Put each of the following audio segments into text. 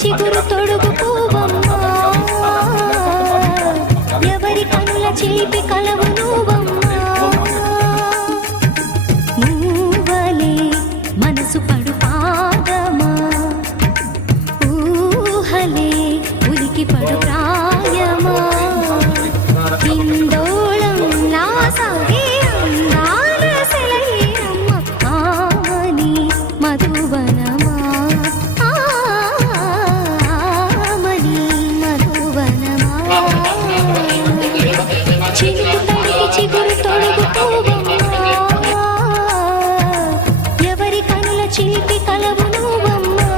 చిగురు తొడుగు పువ్వమ్మా ఎవరి కనుల చిలిపి కలవు నువ్వమ్మా నువ్వలే మనసు పడు పాదమా ఊహలే ఉలికి పడు ప్రాయమా హిందోళం నా సాగే అందాల సెలయేరమ్మ ఆమని మధువనమా ఆమని మధువనమా చిలుకు తడికి చిగురు తొడుగు పువ్వమ్మా ఎవరి కనుల చిలిపి కలవు నువ్వమ్మా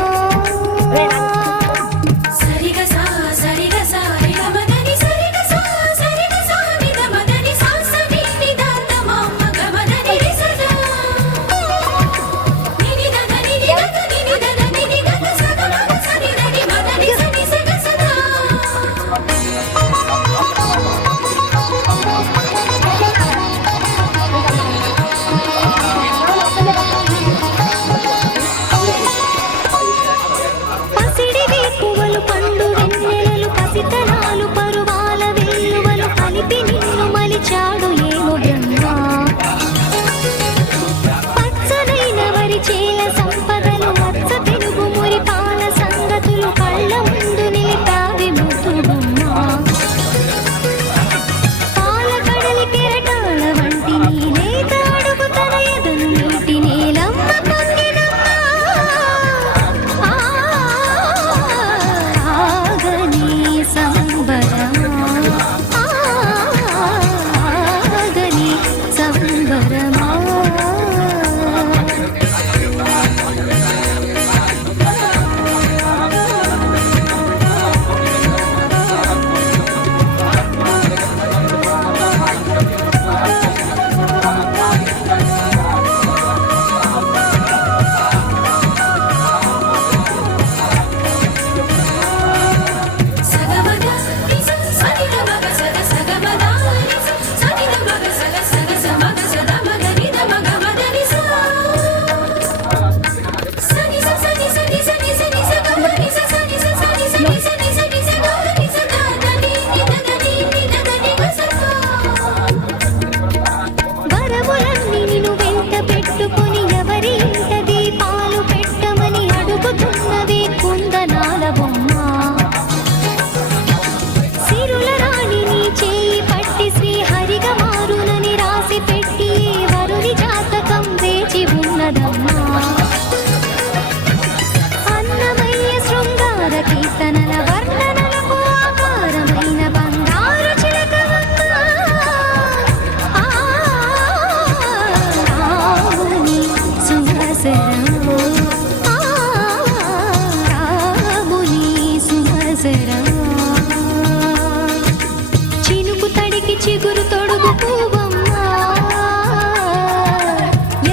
చినుకు తడికి చిగురు తొడుగు పువ్వమ్మా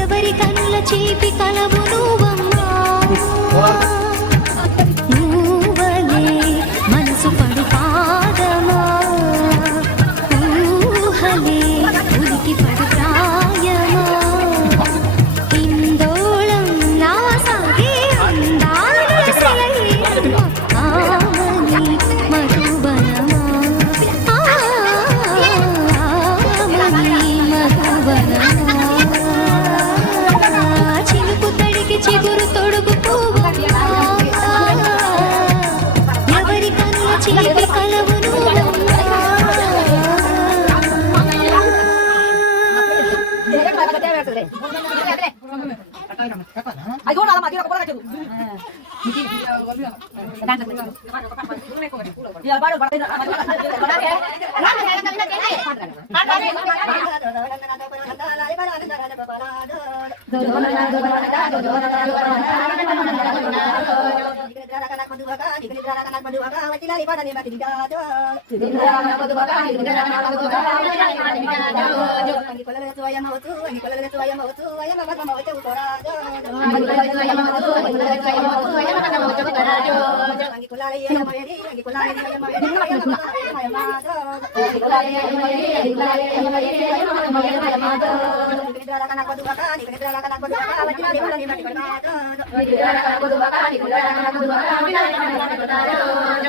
ఎవరి కనుల చిలిపి కలవు నువ్వమ్మా నువ్వలే మనసు పడు పాదమా ఊహలే ఉలికి పడు ప్రాయమా హిందోళం నా సాగే అందాల సెలయేరమ్మ ఆమని మధువనమా ఆమని మధువనమా చిలుకు తడికి చిగురు తొడుగు పువ్వమ్మా ఎవరి కనుల చిలిపి కలవు నువ్వమ్మా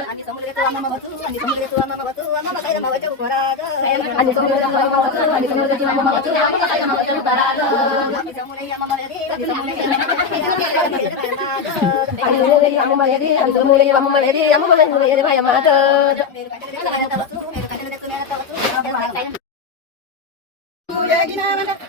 అన్ని సముద్రతో అమ్మమ్మ వచ్చు అన్ని సముద్రతో అమ్మమ్మ వచ్చు అమ్మమ్మ కైరమ్మ వచ్చు పరాగ అన్ని సముద్రతో అమ్మమ్మ వచ్చు అన్ని సముద్రతో అమ్మమ్మ వచ్చు అమ్మమ్మ కైరమ్మ వచ్చు పరాగ అన్ని సముద్రయ్య అమ్మమ్మ యది అన్ని సముద్రయ్య అన్ని అమ్మమ్మ యది అన్ని సముద్రయ్య అమ్మమ్మ యది అమ్మమ్మ యది భయమాత మీరు కట్టెలు తెచ్చు మేడతవచ్చు మీరు కట్టెలు తెచ్చు మేడతవచ్చు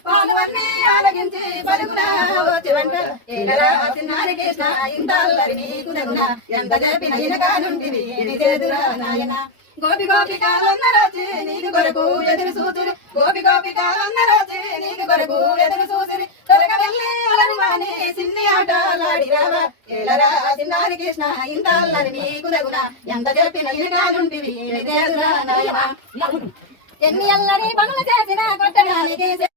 పాలువన్నీ ఆలగించి పలుకునా వచ్చి వంట ఏలరా చిన్నారి కృష్ణ ఇంతల్లరి నీకు దగ్గర ఎంత చెప్పిన ఇనకానుంటివి ఇది చేదురా నాయన గోపి గోపికాలన్నరాచి నీకు కొరకు ఎదురు చూసిరి గోపి గోపికాలన్నరాచి నీకు కొరకు ఎదురు చూసిరి త్వరగా వెళ్ళి అలరివాని సిన్ని ఆటలాడిరావా ఏలరా చిన్నారి కృష్ణ ఇంతల్లరి నీకు దగ్గర ఎంత చెప్పిన ఇనకానుంటివి ఇది చేదురా నాయన ఎన్ని అల్లరి పనులు చేసిన కొట్టడానికి